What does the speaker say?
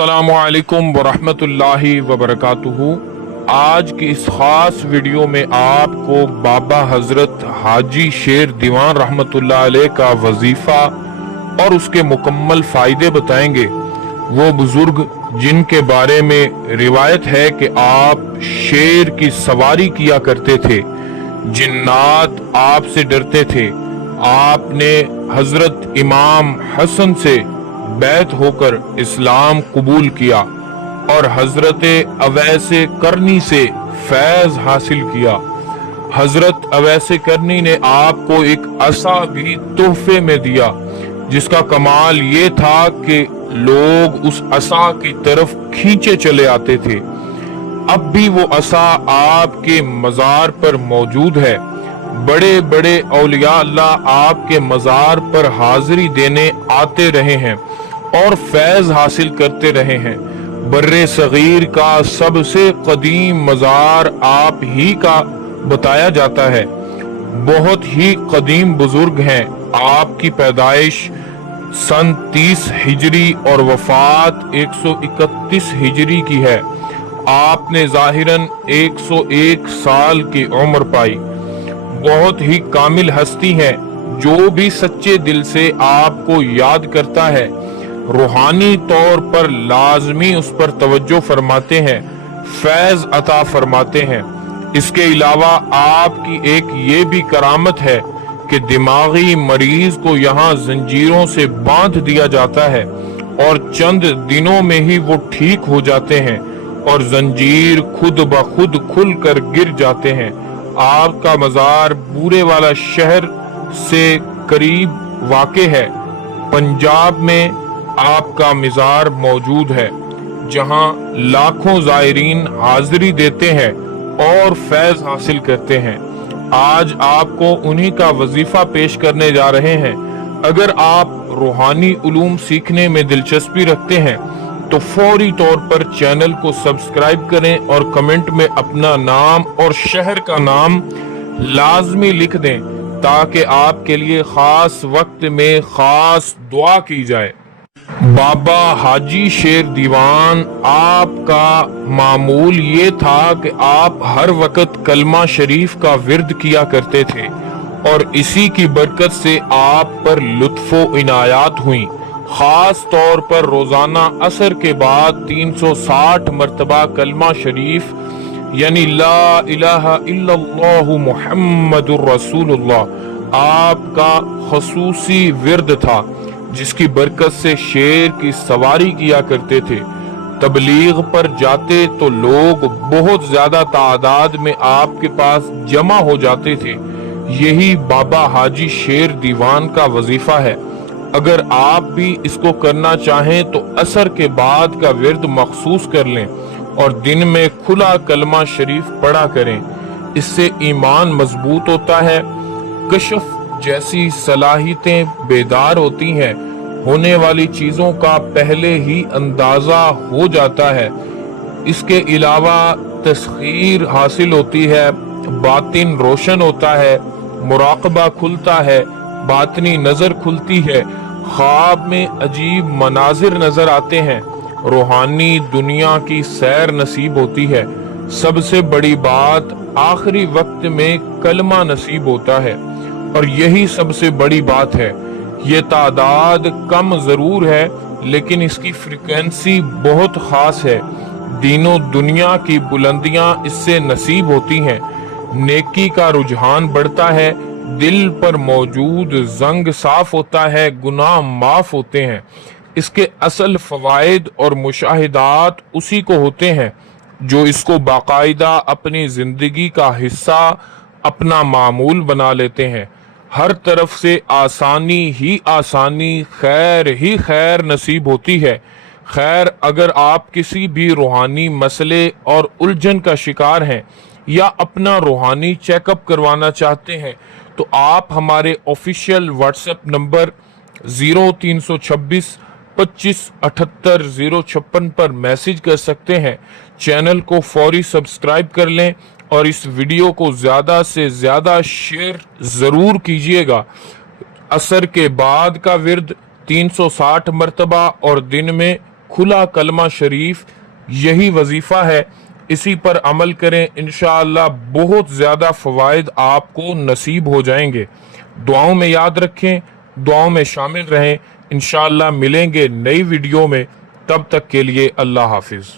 अस्सलामुअलैकुम वरहमतुल्लाहि वबरकातुहू। आज की इस खास वीडियो में आपको बाबा हजरत हाजी शेर दीवान रहमतुल्लाह अलैह का वजीफा और उसके मुकम्मल फायदे बताएंगे। वो बुजुर्ग जिनके बारे में रिवायत है कि आप शेर की सवारी किया करते थे, जिन्नात आपसे डरते थे। आपने हजरत इमाम हसन से बैत होकर इस्लाम कबूल किया और हजरत अवैसे करनी से फैज हासिल किया। हजरत अवैसे करनी ने आपको एक असा भी तोहफे में दिया, जिसका कमाल ये था कि लोग उस असा की तरफ खींचे चले आते थे। अब भी वो असा आपके मजार पर मौजूद है। बड़े बड़े औलिया अल्लाह आपके मजार पर हाजिरी देने आते रहे हैं और फैज हासिल करते रहे हैं। बर्रे सगीर का सबसे कदीम मजार आप ही का बताया जाता है। बहुत ही कदीम बुजुर्ग हैं। आपकी पैदाइश सन 30 हिजरी और वफात 131 हिजरी की है। आपने जाहिरन 101 साल की उम्र पाई। बहुत ही कामिल हस्ती हैं। जो भी सच्चे दिल से आपको याद करता है, रूहानी तौर पर लाजमी उस पर तवज्जो फरमाते हैं, फैज अता फरमाते हैं। इसके अलावा आपकी एक ये भी करामत है कि दिमागी मरीज को यहाँ जंजीरों से बांध दिया जाता है और चंद दिनों में ही वो ठीक हो जाते हैं और जंजीर खुद ब खुद खुल कर गिर जाते हैं। आपका मजार बूरे वाला शहर से करीब वाक़े है। पंजाब में आपका मजार मौजूद है, जहां लाखों ज़ायरीन हाजिरी देते हैं और फैज हासिल करते हैं। आज आपको उन्हीं का वजीफा पेश करने जा रहे हैं। अगर आप रूहानी उलूम सीखने में दिलचस्पी रखते हैं तो फौरी तौर पर चैनल को सब्सक्राइब करें और कमेंट में अपना नाम और शहर का नाम लाजमी लिख दें, ताकि आपके लिए खास वक्त में खास दुआ की जाए। बाबा हाजी शेर दीवान आपका मामूल ये था कि आप हर वक्त कलमा शरीफ का विर्द किया करते थे और इसी की बरकत से आप पर लुत्फो इनायात हुई। खास तौर पर रोजाना असर के बाद 360 मरतबा कलमा शरीफ यानी ला इलाहा इल्लल्लाहु मुहम्मदुर रसूलुल्लाह आपका खसूसी विर्द था, जिसकी बरकत से शेर की सवारी किया करते थे। तबलीग पर जाते तो लोग बहुत ज्यादा तादाद में आपके पास जमा हो जाते थे। यही बाबा हाजी शेर दीवान का वजीफा है। अगर आप भी इसको करना चाहें तो असर के बाद का विर्द मखसूस कर लें और दिन में खुला कलमा शरीफ पढ़ा करें। इससे ईमान मजबूत होता है, कशफ जैसी सलाहियतें बेदार होती हैं, होने वाली चीजों का पहले ही अंदाजा हो जाता है। इसके अलावा तस्खीर हासिल होती है, बातिन रोशन होता है, मुराकबा खुलता है, बातनी नजर खुलती है, ख्वाब में अजीब मनाजिर नजर आते हैं, रूहानी दुनिया की सैर नसीब होती है। सबसे बड़ी बात आखिरी वक्त में कलमा नसीब होता है और यही सबसे बड़ी बात है। ये तादाद कम जरूर है, लेकिन इसकी फ्रीक्वेंसी बहुत खास है। दीनों दुनिया की बुलंदियां इससे नसीब होती हैं। नेकी का रुझान बढ़ता है, दिल पर मौजूद जंग साफ होता है, गुनाह माफ होते हैं। इसके असल फवाइद और मुशाहिदात उसी को होते हैं जो इसको बाकायदा अपनी जिंदगी का हिस्सा, अपना मामूल बना लेते हैं। हर तरफ से आसानी ही आसानी, खैर ही खैर नसीब होती है। खैर, अगर आप किसी भी रूहानी मसले और उलझन का शिकार हैं या अपना रूहानी चेकअप करवाना चाहते हैं तो आप हमारे ऑफिशियल व्हाट्सएप नंबर 0326 25 78 056 पर मैसेज कर सकते हैं। चैनल को फौरी सब्सक्राइब कर लें और इस वीडियो को ज्यादा से ज्यादा शेयर जरूर कीजिएगा। असर के बाद का विर्द 360 मरतबा और दिन में کھلا کلمہ شریف یہی وظیفہ ہے، اسی پر عمل کریں، انشاءاللہ بہت زیادہ فوائد آپ کو نصیب ہو جائیں گے۔ دعاؤں میں یاد رکھیں، دعاؤں میں شامل رہیں، انشاءاللہ ملیں گے نئی ویڈیو میں، تب تک کے لیے اللہ حافظ۔